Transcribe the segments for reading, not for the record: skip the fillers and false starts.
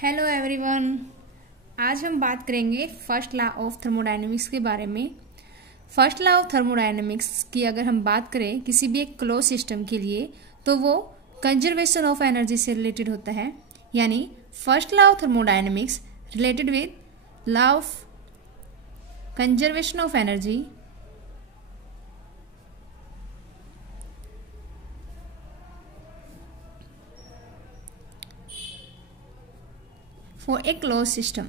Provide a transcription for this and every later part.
Hello everyone. आज हम बात करेंगे फर्स्ट लॉ ऑफ थर्मोडायनेमिक्स के बारे में। फर्स्ट लॉ ऑफ थर्मोडायनेमिक्स की अगर हम बात करें किसी भी एक क्लोज सिस्टम के लिए तो वो कंजर्वेशन ऑफ एनर्जी से रिलेटेड होता है। यानी first law of thermodynamics related with law of conservation of energy for a closed system।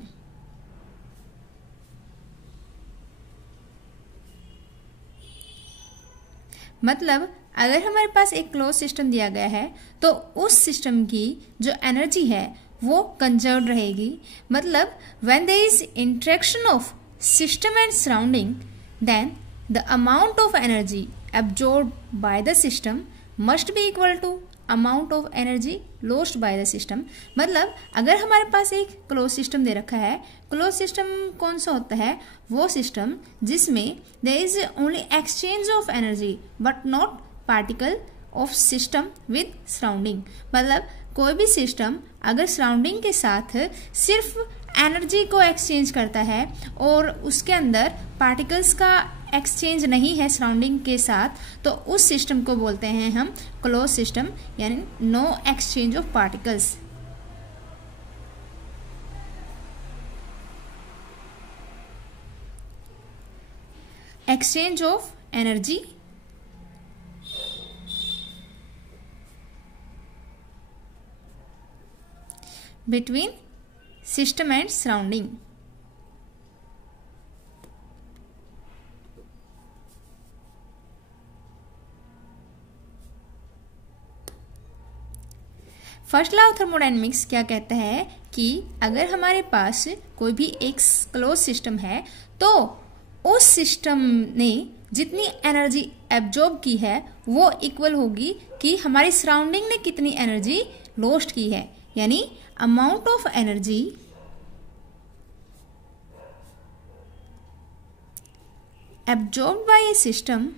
मतलब अगर हमारे पास एक क्लोज सिस्टम दिया गया है तो उस सिस्टम की जो एनर्जी है वो कंजर्व रहेगी। मतलब when there is interaction of system and surrounding then the amount of energy absorb by the system must be equal to amount of energy lost by the system. मतलब अगर हमारे पास एक क्लोज सिस्टम दे रखा है, close system कौन सा होता है? वो सिस्टम जिसमें there is only exchange of energy but not particle of system with surrounding. मतलब कोई भी सिस्टम अगर सराउंडिंग के साथ सिर्फ एनर्जी को एक्सचेंज करता है और उसके अंदर पार्टिकल्स का एक्सचेंज नहीं है सराउंडिंग के साथ, तो उस सिस्टम को बोलते हैं हम क्लोज सिस्टम, यानी no exchange of particles. Exchange of energy between system and surrounding. First law of thermodynamics क्या कहता है कि अगर हमारे पास कोई भी एक क्लोज सिस्टम है तो उस सिस्टम ने जितनी एनर्जी एब्जॉर्ब की है वो इक्वल होगी कि हमारी सराउंडिंग ने कितनी एनर्जी लॉस्ट की है। यानी amount of energy absorbed bye A system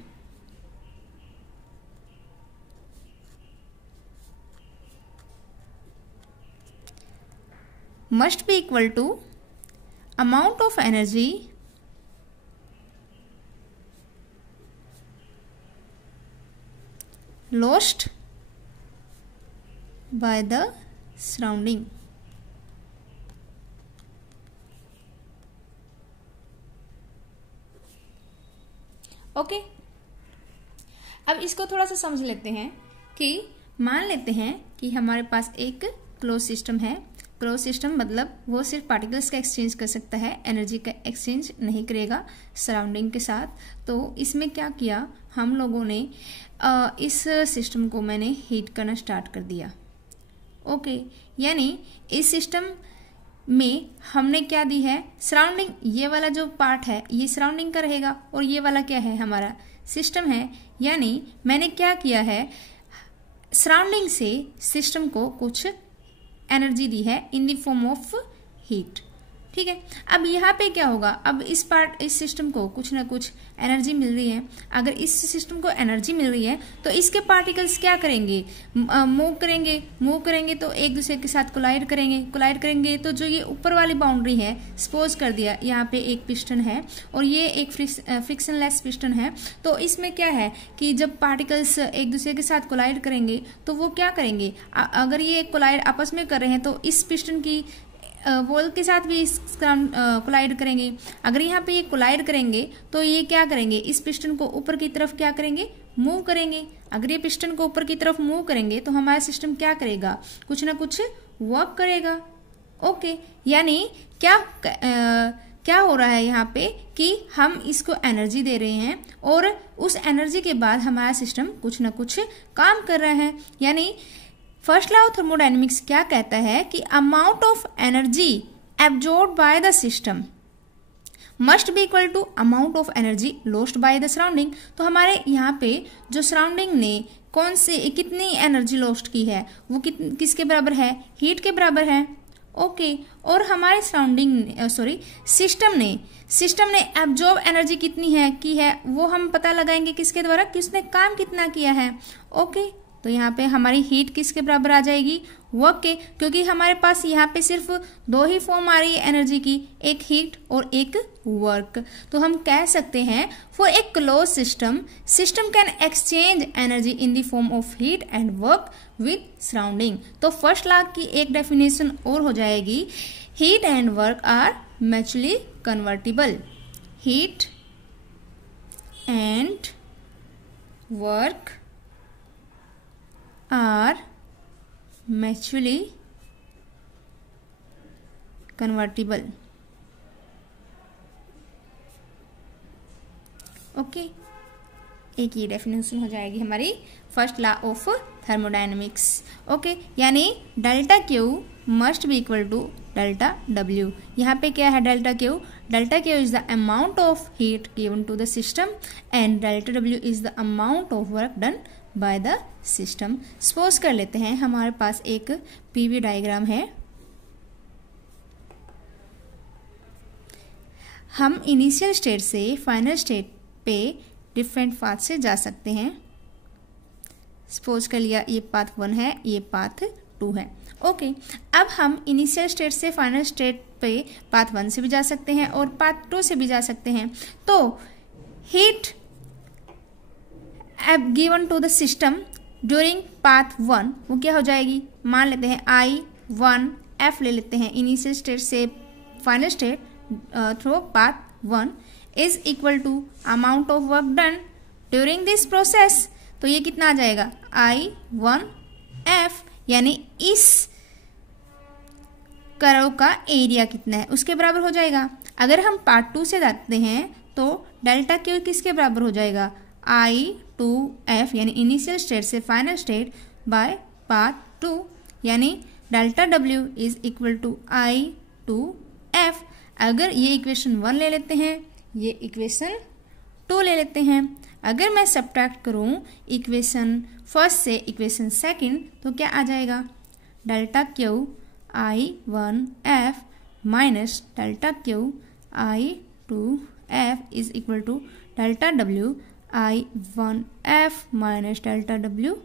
must be equal to amount of energy lost by the surrounding। Okay, अब इसको थोड़ा सा समझ लेते हैं कि मान लेते हैं कि हमारे पास एक क्लोज सिस्टम है। क्लोज सिस्टम मतलब वो सिर्फ पार्टिकल्स का एक्सचेंज कर सकता है, एनर्जी का एक्सचेंज नहीं करेगा सराउंडिंग के साथ। तो इसमें क्या किया हम लोगों ने, इस सिस्टम को मैंने हीट करना स्टार्ट कर दिया। ओके, यानी इस सिस्टम में हमने क्या दी है, सराउंडिंग। ये वाला जो पार्ट है ये सराउंडिंग का रहेगा और ये वाला क्या है, हमारा सिस्टम है। यानी मैंने क्या किया है, सराउंडिंग से सिस्टम को कुछ एनर्जी दी है इन द फॉर्म ऑफ हीट। ठीक है, अब यहाँ पे क्या होगा, अब इस सिस्टम को कुछ ना कुछ एनर्जी मिल रही है। अगर इस सिस्टम को एनर्जी मिल रही है तो इसके पार्टिकल्स क्या करेंगे, मूव करेंगे तो एक दूसरे के साथ कोलाइड करेंगे तो जो ये ऊपर वाली बाउंड्री है, सपोज कर दिया यहाँ पे एक पिस्टन है और ये एक फ्रिक्शनलेस पिस्टन है, तो इसमें क्या है कि जब पार्टिकल्स एक दूसरे के साथ कोलाइड करेंगे तो वो क्या करेंगे, अगर ये कोलाइड आपस में कर रहे हैं तो इस पिस्टन की वॉल के साथ भी कोलाइड करेंगे। अगर यहाँ पे ये कोलाइड करेंगे तो ये क्या करेंगे, इस पिस्टन को ऊपर की तरफ क्या करेंगे, मूव करेंगे। अगर ये पिस्टन को ऊपर की तरफ मूव करेंगे तो हमारा सिस्टम क्या करेगा, कुछ ना कुछ वर्क करेगा। ओके, यानी क्या हो रहा है यहाँ पे कि हम इसको एनर्जी दे रहे हैं और उस एनर्जी के बाद हमारा सिस्टम कुछ ना कुछ काम कर रहा है। यानी फर्स्ट लॉ ऑफ थर्मोडायनेमिक्स क्या कहता है कि amount of energy absorbed by the system must be equal to amount of energy lost by the surrounding. तो हमारे यहाँ पे जो सराउंडिंग ने कितनी एनर्जी लॉस्ट की है वो किसके बराबर है, हीट के बराबर है। ओके, और हमारे सिस्टम ने एब्जॉर्ब एनर्जी कितनी है की है वो हम पता लगाएंगे किसके द्वारा, कि उसने काम कितना किया है। ओके, तो यहाँ पे हमारी हीट किसके बराबर आ जाएगी, वर्क के, क्योंकि हमारे पास यहाँ पे सिर्फ दो ही फॉर्म आ रही है एनर्जी की, एक हीट और एक वर्क। तो हम कह सकते हैं for a close system, system can exchange energy in the form of heat and work with surrounding. तो फर्स्ट लॉ की एक डेफिनेशन और हो जाएगी, heat and work are mutually convertible. हीट एंड वर्क are mutually convertible। ओके, एक ये डेफिनेशन हो जाएगी हमारी first law of thermodynamics. Okay, यानी delta Q must be equal to delta W. यहाँ पे क्या है delta Q? Delta Q is the amount of heat given to the system and delta W is the amount of work done by the system. Suppose कर लेते हैं हमारे पास एक PV diagram है। हम इनिशियल स्टेट से फाइनल स्टेट पे different path से जा सकते हैं। सपोज कर लिया ये पाथ 1 है, ये पाथ 2 है। ओके, अब हम इनिशियल स्टेट से फाइनल स्टेट पे पाथ 1 से भी जा सकते हैं और पाथ 2 से भी जा सकते हैं। तो heat given to the system during path 1 वो क्या हो जाएगी, मान लेते हैं I1F ले लेते हैं, इनिशियल स्टेट से final state through path 1 is equal to amount of work done during this process. तो ये कितना आ जाएगा, I1F, यानी इस कर्व का एरिया कितना है उसके बराबर हो जाएगा। अगर हम पार्ट 2 से जाते हैं तो डेल्टा क्यू किसके बराबर हो जाएगा, I2F, यानी इनिशियल स्टेट से फाइनल स्टेट बाय पार्ट 2, यानी delta W is equal to I2F। अगर ये इक्वेशन 1 ले लेते हैं, ये इक्वेशन 2 ले लेते हैं। अगर मैं सब्ट्रैक्ट करूं इक्वेशन फर्स्ट से इक्वेशन सेकंड तो क्या आ जाएगा, delta Q I1F minus delta Q I2F is equal to delta W I1F minus delta W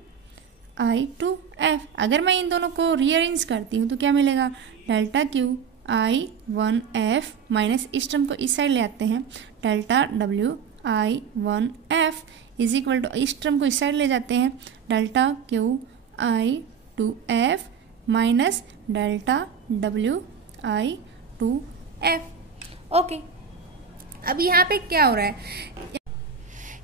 I2F। अगर मैं इन दोनों को रीअरेंज करती हूँ तो क्या मिलेगा, डेल्टा क्यू I1F माइनस इस टर्म को इस साइड ले आते हैं, delta W I1F is equal to इस टर्म को इस साइड ले जाते हैं, delta Q I2F minus delta W I2F। Okay, अब यहाँ पे क्या हो रहा है,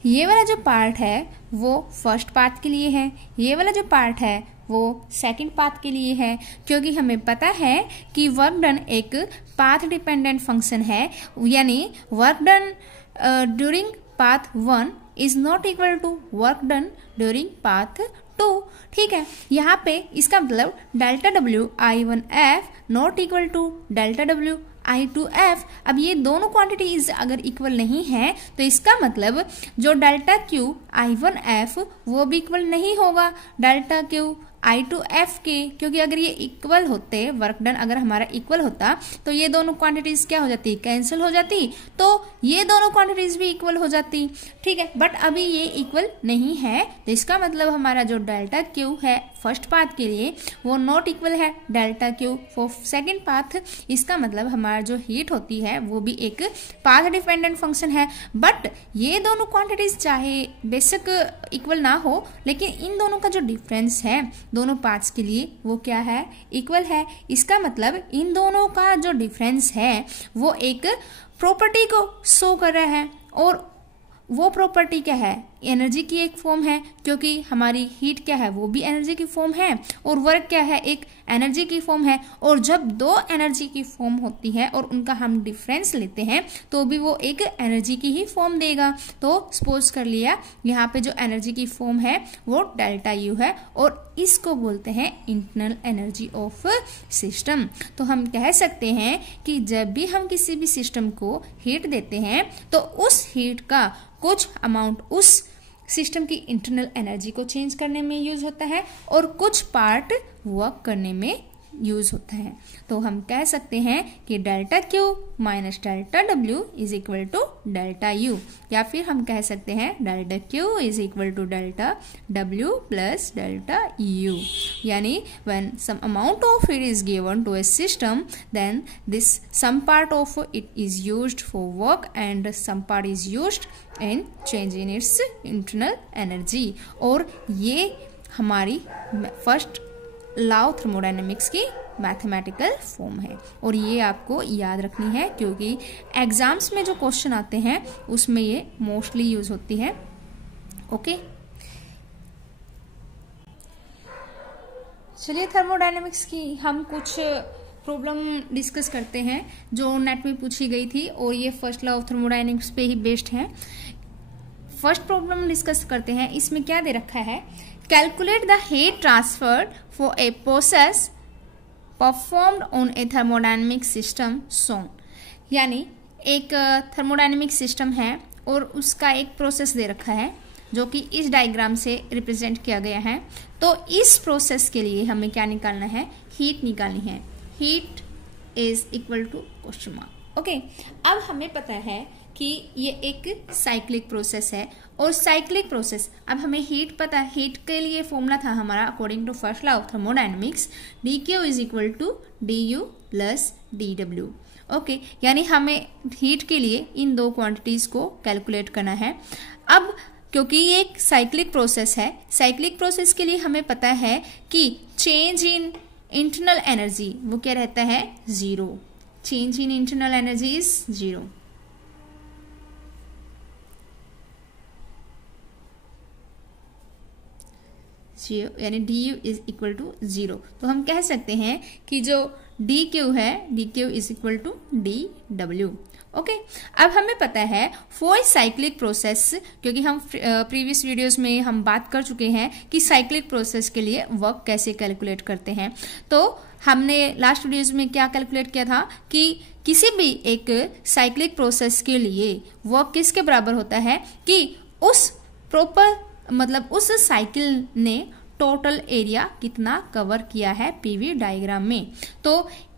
ये वाला जो पार्ट है वो फर्स्ट पार्ट के लिए है, ये वाला जो पार्ट है वो सेकंड पाथ के लिए है, क्योंकि हमें पता है कि वर्क डन एक पाथ डिपेंडेंट फंक्शन है, यानी work done during path 1 is not equal to work done during path 2। ठीक है, यहाँ पे इसका मतलब delta W I1F not equal to delta W I2F। अब ये दोनों क्वांटिटीज अगर इक्वल नहीं है तो इसका मतलब जो डेल्टा क्यू I1F वो भी इक्वल नहीं होगा डेल्टा क्यू I2F के, क्योंकि अगर ये इक्वल होते, वर्क डन अगर हमारा इक्वल होता तो ये दोनों क्वांटिटीज क्या हो जाती, कैंसिल हो जाती, तो ये दोनों क्वांटिटीज भी इक्वल हो जाती। ठीक है, बट अभी ये इक्वल नहीं है, तो इसका मतलब हमारा जो डेल्टा क्यू है फर्स्ट पाथ के लिए वो नॉट इक्वल है delta Q for second path. इसका मतलब हमारा जो हीट होती है वो भी एक पाथ डिपेंडेंट फंक्शन है, बट ये दोनों क्वांटिटीज चाहे बेशक इक्वल ना हो, लेकिन इन दोनों का जो डिफरेंस है दोनों पार्ट्स के लिए वो क्या है, इक्वल है। इसका मतलब इन दोनों का जो डिफरेंस है वो एक प्रॉपर्टी को शो कर रहा है, और वो प्रॉपर्टी क्या है, एनर्जी की एक फॉर्म है, क्योंकि हमारी हीट क्या है वो भी एनर्जी की फॉर्म है, और वर्क क्या है, एक एनर्जी की फॉर्म है। और जब दो एनर्जी की फॉर्म होती है और उनका हम डिफरेंस लेते हैं तो भी वो एक एनर्जी की ही फॉर्म देगा। तो सपोज कर लिया यहाँ पे जो एनर्जी की फॉर्म है वो डेल्टा यू है, और इसको बोलते हैं इंटरनल एनर्जी ऑफ सिस्टम। तो हम कह सकते हैं कि जब भी हम किसी भी सिस्टम को हीट देते हैं तो उस हीट का कुछ अमाउंट उस सिस्टम की इंटरनल एनर्जी को चेंज करने में यूज होता है, और कुछ पार्ट वर्क करने में यूज होता है। तो हम कह सकते हैं कि delta Q minus delta W is equal to delta U, या फिर हम कह सकते हैं delta Q is equal to delta W plus delta U. यानी when some amount of heat is given to a system, then this some part of it is used for work and some part is used in change in its internal energy. और ये हमारी first law of thermodynamics की mathematical form है, और ये आपको याद रखनी है क्योंकि एग्जाम्स में जो क्वेश्चन आते हैं उसमें ये मोस्टली यूज होती है। ओके, चलिए थर्मोडायनेमिक्स की हम कुछ प्रॉब्लम डिस्कस करते हैं जो नेट में पूछी गई थी, और ये फर्स्ट लॉ ऑफ थर्मोडायनेमिक्स पे ही बेस्ड है। फर्स्ट प्रॉब्लम डिस्कस करते हैं। इसमें क्या दे रखा है, calculate the heat transferred for a process performed on A thermodynamic system shown. यानी एक थर्मोडायनेमिक सिस्टम है और उसका एक प्रोसेस दे रखा है जो कि इस डायग्राम से रिप्रेजेंट किया गया है। तो इस प्रोसेस के लिए हमें क्या निकालना है, हीट निकालनी है। Heat is equal to question mark. Okay, अब हमें पता है कि ये एक साइक्लिक प्रोसेस है, और साइक्लिक प्रोसेस, अब हमें हीट पता है, हीट के लिए फॉर्मूला था हमारा according to first law of thermodynamics, D Q is equal to D U plus D W. Okay, यानी हमें हीट के लिए इन दो क्वांटिटीज को कैलकुलेट करना है। अब क्योंकि ये एक साइक्लिक प्रोसेस है, साइक्लिक प्रोसेस के लिए हमें पता है कि चेंज इन इंटरनल एनर्जी वो क्या रहता है, zero. Change in internal energy is zero. यानी D U is equal to zero. तो हम कह सकते हैं कि जो डी क्यू है, D Q is equal to D W. Okay, अब हमें पता है फॉर साइक्लिक प्रोसेस, क्योंकि हम प्रीवियस वीडियोस में हम बात कर चुके हैं कि साइक्लिक प्रोसेस के लिए वर्क कैसे कैलकुलेट करते हैं। तो हमने लास्ट वीडियोस में क्या कैलकुलेट किया था कि किसी भी एक साइक्लिक प्रोसेस के लिए वर्क किसके बराबर होता है कि उस प्रॉपर मतलब उस साइकिल ने टोटल एरिया कितना कवर किया है पीवी डायग्राम में। तो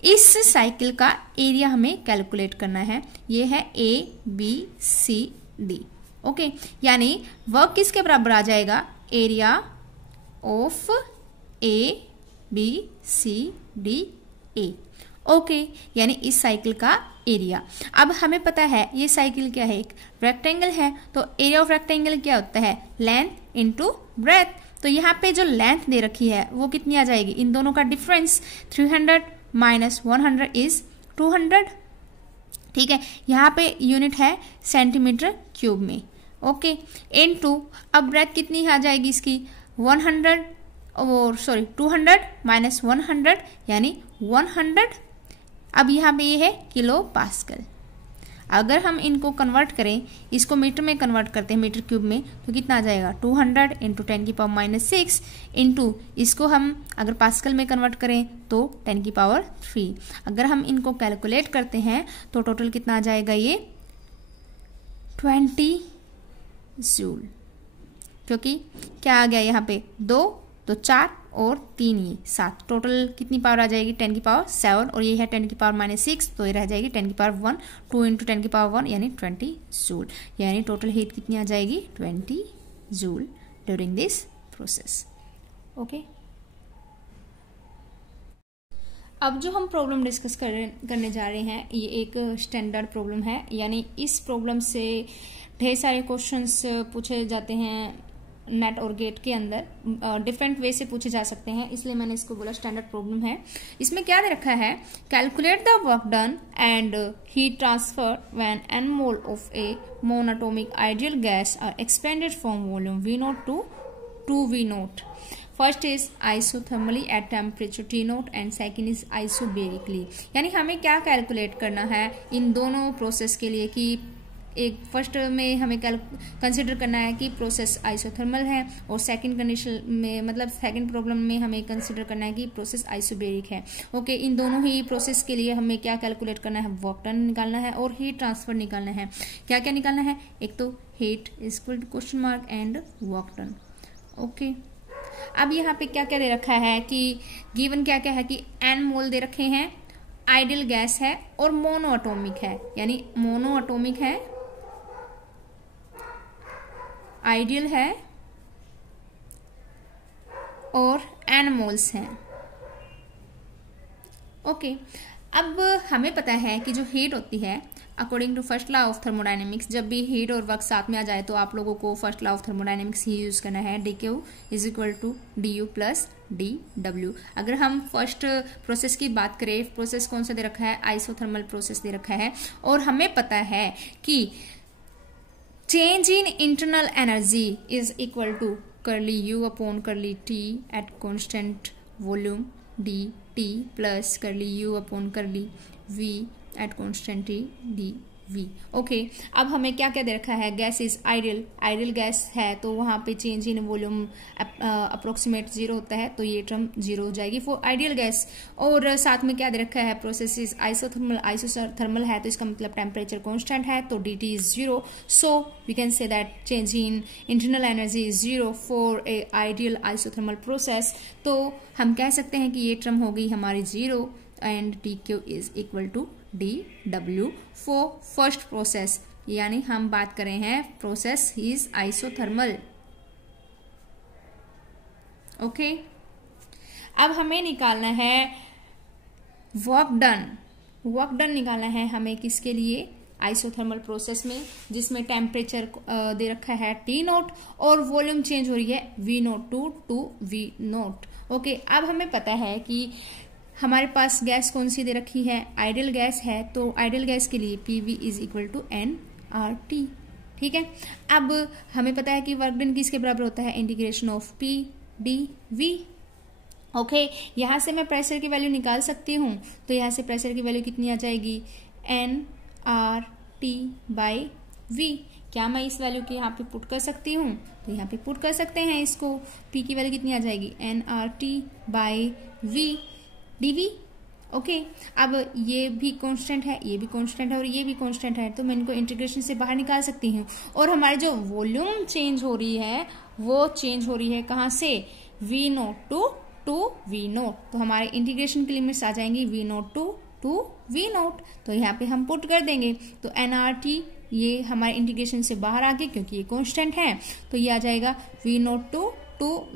इस साइकिल का एरिया हमें कैलकुलेट करना है। ये है A B C D. Okay, यानी वर्क किसके बराबर आ जाएगा, area of A B C D A. Okay, यानी इस साइकिल का एरिया। अब हमें पता है ये साइकिल क्या है, एक रेक्टेंगल है, तो एरिया ऑफ रेक्टेंगल क्या होता है, लेंथ इनटू ब्रेथ। तो यहाँ पे जो लेंथ दे रखी है वो कितनी आ जाएगी, इन दोनों का डिफरेंस 300 माइनस 100 इज 200। ठीक है, यहाँ पे यूनिट है सेंटीमीटर क्यूब में। ओके, इनटू अब ब्रेथ कितनी आ जाएगी इसकी 100 और 200 माइनस 100 यानी 100। अब यहाँ पे ये है किलो पास्कल। अगर हम इनको कन्वर्ट करें, इसको मीटर में कन्वर्ट करते हैं मीटर क्यूब में, तो कितना आ जाएगा 200 इंटू 10⁻⁻⁶ इंटू इसको हम अगर पास्कल में कन्वर्ट करें तो 10⁻3। अगर हम इनको कैलकुलेट करते हैं तो टोटल कितना आ जाएगा, ये 20 जूल। क्योंकि क्या आ गया यहाँ पे 2 तो 4 और 3 ये 7, टोटल कितनी पावर आ जाएगी 10⁻7, और ये है 10⁻⁻6, तो ये रह जाएगी 10⁻1, 2 इंटू 10⁻1 यानी 20 जूल। यानी टोटल हीट कितनी आ जाएगी 20 joule during this process. Okay, अब जो हम प्रॉब्लम डिस्कस करने जा रहे हैं ये एक स्टैंडर्ड प्रॉब्लम है, यानी इस प्रॉब्लम से ढेर सारे क्वेश्चंस पूछे जाते हैं नेट और गेट के अंदर, डिफरेंट वे से पूछे जा सकते हैं, इसलिए मैंने इसको बोला स्टैंडर्ड प्रॉब्लम है। इसमें क्या दे रखा है, calculate the work done and heat transfer when n mole of a monatomic ideal gas are expanded from volume V0 to 2V0। First is isothermally at temperature T0 and second is isobarically. यानी हमें क्या calculate करना है इन दोनों process के लिए कि एक फर्स्ट में हमें कंसिडर करना है कि प्रोसेस आइसोथर्मल है, और सेकंड कंडीशन में मतलब सेकंड प्रॉब्लम में हमें कंसिडर करना है कि प्रोसेस आइसोबेरिक है। ओके, इन दोनों ही प्रोसेस के लिए हमें क्या कैलकुलेट करना है, वर्क डन निकालना है और हीट ट्रांसफर निकालना है। क्या क्या निकालना है, एक तो heat equal to question mark and work done. Okay, अब यहाँ पे क्या क्या दे रखा है कि गिवन क्या क्या है कि n मोल दे रखे हैं, आइडियल गैस है और मोनो एटॉमिक है, यानी मोनो एटॉमिक है, आइडियल है और n मोल्स हैं। ओके, अब हमें पता है कि जो हीट होती है according to first law of thermodynamics, जब भी हीट और वर्क साथ में आ जाए तो आप लोगों को फर्स्ट लॉ ऑफ थर्मोडायनेमिक्स ही यूज करना है, dq is equal to du plus dw। अगर हम फर्स्ट प्रोसेस की बात करें, प्रोसेस कौन सा दे रखा है, आइसोथर्मल प्रोसेस दे रखा है, और हमें पता है कि change in internal energy is equal to curly u upon curly t at constant volume dt plus curly u upon curly v at constant T D V. Okay, अब हमें क्या क्या दे रखा है, gas is ideal, ideal gas है तो वहां पे चेंज इन वॉल्यूम अप्रोक्सीमेट 0 होता है, तो ये टर्म 0 हो जाएगी फॉर आइडियल गैस। और साथ में क्या दे रखा है, प्रोसेस इज आइसोथर्मल, आइसोथर्मल है तो इसका मतलब टेम्परेचर कांस्टेंट है, तो dt is 0, so we can say that change in internal energy is 0 for a ideal isothermal process. तो हम कह सकते हैं कि ये टर्म हो गई हमारी 0 and dq is equal to dw for first process, यानी हम बात कर रहे हैं प्रोसेस इज आइसोथर्मल। ओके, अब हमें निकालना है वर्क डन। वर्क डन निकालना है हमें किसके लिए, आइसोथर्मल प्रोसेस में, जिसमें टेम्परेचर दे रखा है T0 और वॉल्यूम चेंज हो रही है V0 टू V0। ओके, अब हमें पता है कि हमारे पास गैस कौन सी दे रखी है, आइडियल गैस है, तो आइडियल गैस के लिए PV is equal to nRT। ठीक है, अब हमें पता है कि वर्क डन किसके बराबर होता है, integration of P dV। Okay, यहां से मैं प्रेशर की वैल्यू निकाल सकती हूं, तो यहां से प्रेशर की वैल्यू कितनी आ जाएगी, nRT बाई V। क्या मैं इस वैल्यू की यहाँ पे पुट कर सकती हूँ, तो यहाँ पे पुट कर सकते हैं इसको, P की वैल्यू कितनी आ जाएगी, nRT by V dV। Okay, अब ये भी कांस्टेंट है, ये भी कांस्टेंट है और ये भी कांस्टेंट है, तो मैं इनको इंटीग्रेशन से बाहर निकाल सकती हूँ। और हमारी जो वॉल्यूम चेंज हो रही है वो चेंज हो रही है कहाँ से, V0 टू V0, तो हमारे इंटीग्रेशन की लिमिट्स आ जाएंगी V0 टू V0, तो यहाँ पे हम पुट कर देंगे, तो nRT ये हमारे इंटीग्रेशन से बाहर आ गए क्योंकि ये कांस्टेंट है, तो ये आ जाएगा V0 to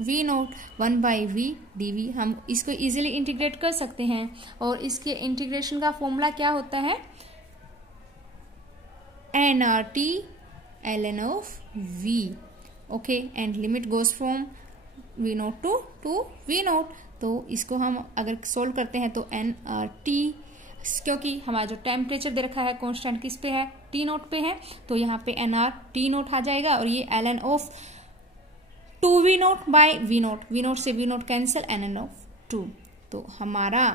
V0 1 by V dV। हम इसको इजीली इंटीग्रेट कर सकते हैं और इसके इंटीग्रेशन का फॉर्मूला क्या होता है, nRT ln ऑफ V। ओके, and limit goes from V0 to V0, तो इसको हम अगर सोल्व करते हैं तो nRT, क्योंकि हमारा जो टेम्परेचर दे रखा है कांस्टेंट किस पे है, T0 पे है, तो यहाँ पे nR T0 आ जाएगा और ये ln of 2V0 bye V0, V0 से V0 कैंसिल, ln ऑफ 2, तो हमारा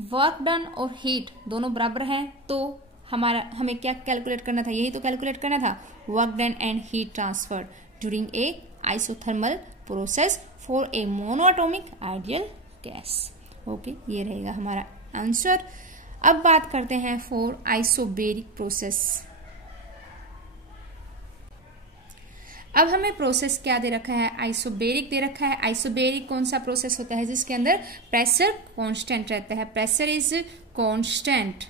वर्क डन और हीट दोनों बराबर हैं, तो हमें क्या कैलकुलेट करना था, यही तो कैलकुलेट करना था, work done and heat transfer during a isothermal process for a monoatomic ideal gas. Okay, ये रहेगा हमारा आंसर। अब बात करते हैं फॉर आइसोबेरिक प्रोसेस। अब हमें प्रोसेस क्या दे रखा है, आइसोबेरिक दे रखा है। आइसोबेरिक कौन सा प्रोसेस होता है, जिसके अंदर प्रेशर कांस्टेंट रहता है, प्रेशर इज कांस्टेंट।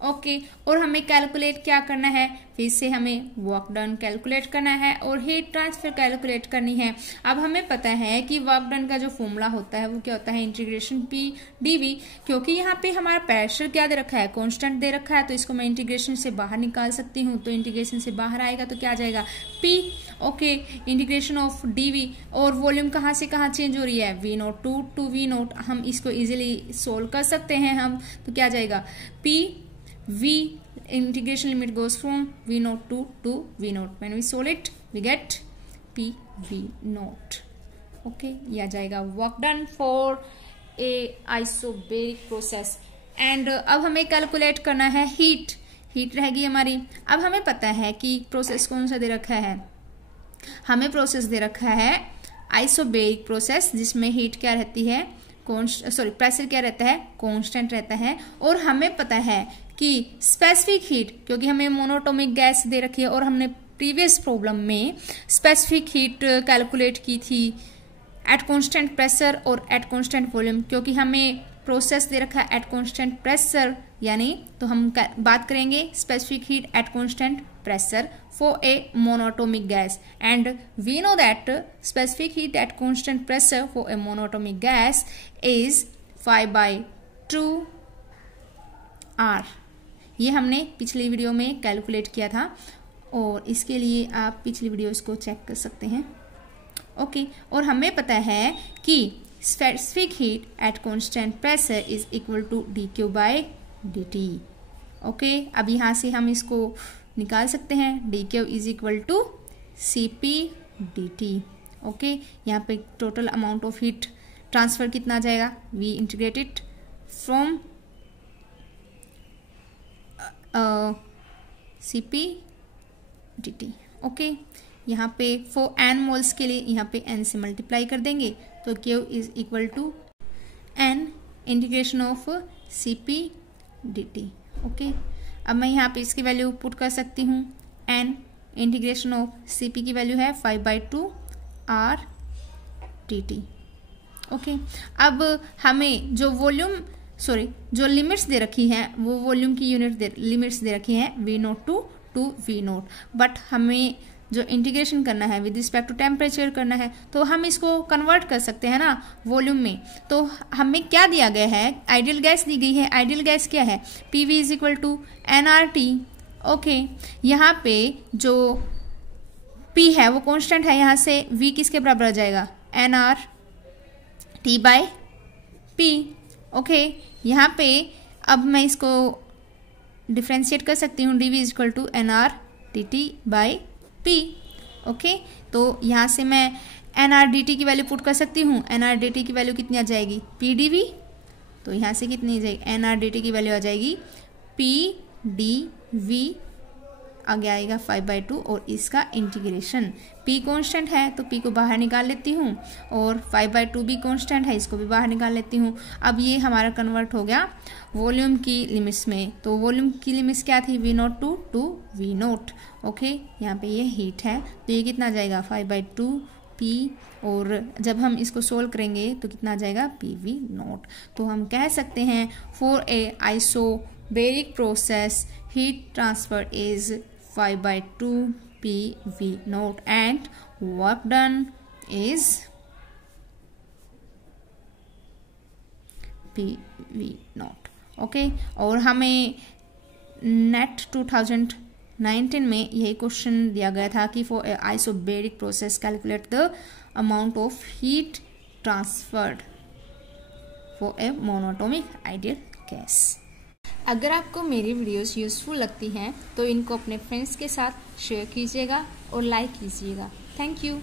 ओके, और हमें कैलकुलेट क्या करना है, फिर से हमें वर्क डन कैलकुलेट करना है और हीट ट्रांसफर कैलकुलेट करनी है। अब हमें पता है कि वर्क डन का जो फॉर्मूला होता है वो क्या होता है, इंटीग्रेशन P dV। क्योंकि यहाँ पे हमारा प्रेशर क्या दे रखा है, कांस्टेंट दे रखा है, तो इसको मैं इंटीग्रेशन से बाहर निकाल सकती हूँ, तो इंटीग्रेशन से बाहर आएगा तो क्या आ जाएगा, P। Okay, integration of dV, और वॉल्यूम कहाँ से कहाँ चेंज हो रही है, V0 टू V0। हम इसको इजिली सोल्व कर सकते हैं हम, तो क्या आ जाएगा, P V integration limit goes from V0 to V0. When we solve it, we get PV0. Okay, ये आ जाएगा work done for a isobaric process. And अब हमें कैलकुलेट करना है हीट रहेगी हमारी। अब हमें पता है कि प्रोसेस कौन सा दे रखा है, हमें प्रोसेस दे रखा है आइसोबेरिक प्रोसेस, जिसमें हीट क्या रहती है, प्रेशर क्या रहता है, कांस्टेंट रहता है। और हमें पता है कि स्पेसिफिक हीट, क्योंकि हमें मोनोटोमिक गैस दे रखी है और हमने प्रीवियस प्रॉब्लम में स्पेसिफिक हीट कैलकुलेट की थी एट कांस्टेंट प्रेशर और एट कांस्टेंट वॉल्यूम, क्योंकि हमें प्रोसेस दे रखा है एट कांस्टेंट प्रेशर, यानी तो हम बात करेंगे specific heat at constant pressure for a monatomic gas, and we know that specific heat at constant pressure for a monatomic gas is 5/2 R. ये हमने पिछली वीडियो में कैलकुलेट किया था और इसके लिए आप पिछली वीडियोस को चेक कर सकते हैं। ओके, और हमें पता है कि specific heat at constant pressure is equal to dq by dt। Okay, अब यहाँ से हम इसको निकाल सकते हैं, dq is equal to Cp dt। Okay, यहाँ पे total amount of heat transfer कितना आ जाएगा, we integrated from Cp dt। Okay, यहाँ पे फॉर n मोल्स के लिए यहाँ पे n से मल्टीप्लाई कर देंगे, तो q is equal to n integration of Cp dt। Okay, अब मैं यहाँ पे इसकी वैल्यू पुट कर सकती हूँ, n इंटीग्रेशन ऑफ Cp की वैल्यू है 5/2 R dt। ओके, अब हमें जो जो लिमिट्स दे रखी हैं वो वॉल्यूम की लिमिट्स दे रखी हैं V0 टू V0, बट हमें जो इंटीग्रेशन करना है विद रिस्पेक्ट टू टेम्परेचर करना है, तो हम इसको कन्वर्ट कर सकते हैं ना वॉल्यूम में। तो हमें क्या दिया गया है, आइडियल गैस दी गई है। आइडियल गैस क्या है, PV is equal to nRT। Okay, यहाँ पे जो P है वो कांस्टेंट है, यहाँ से V किसके बराबर आ जाएगा, nRT बाय P। ओके, यहाँ पे अब मैं इसको डिफ्रेंशिएट कर सकती हूँ, dV is equal to nRT by P। Okay, तो यहाँ से मैं nRDT की वैल्यू पुट कर सकती हूँ। nRDT की वैल्यू कितनी आ जाएगी, PdV। तो यहाँ से कितनी आ जाएगी, nRDT की वैल्यू आ जाएगी PdV, आगे आएगा 5/2 और इसका इंटीग्रेशन। P कांस्टेंट है तो P को बाहर निकाल लेती हूँ और 5/2 भी कांस्टेंट है, इसको भी बाहर निकाल लेती हूँ। अब ये हमारा कन्वर्ट हो गया वॉल्यूम की लिमिट्स में। तो वॉल्यूम की लिमिट्स क्या थी, V0 टू V0। ओके, यहाँ पे ये हीट है तो ये कितना आ जाएगा 5/2 P, और जब हम इसको सोल्व करेंगे तो कितना आ जाएगा PV0। तो हम कह सकते हैं for A isobaric process heat transfer is 5/2 PV0 and work done is PV0। Okay, और हमें नेट 2019 में यही क्वेश्चन दिया गया था कि for isobaric process calculate the amount of heat transferred for a monatomic ideal gas. अगर आपको मेरी वीडियोस यूजफुल लगती हैं तो इनको अपने फ्रेंड्स के साथ शेयर कीजिएगा और लाइक कीजिएगा। Thank you.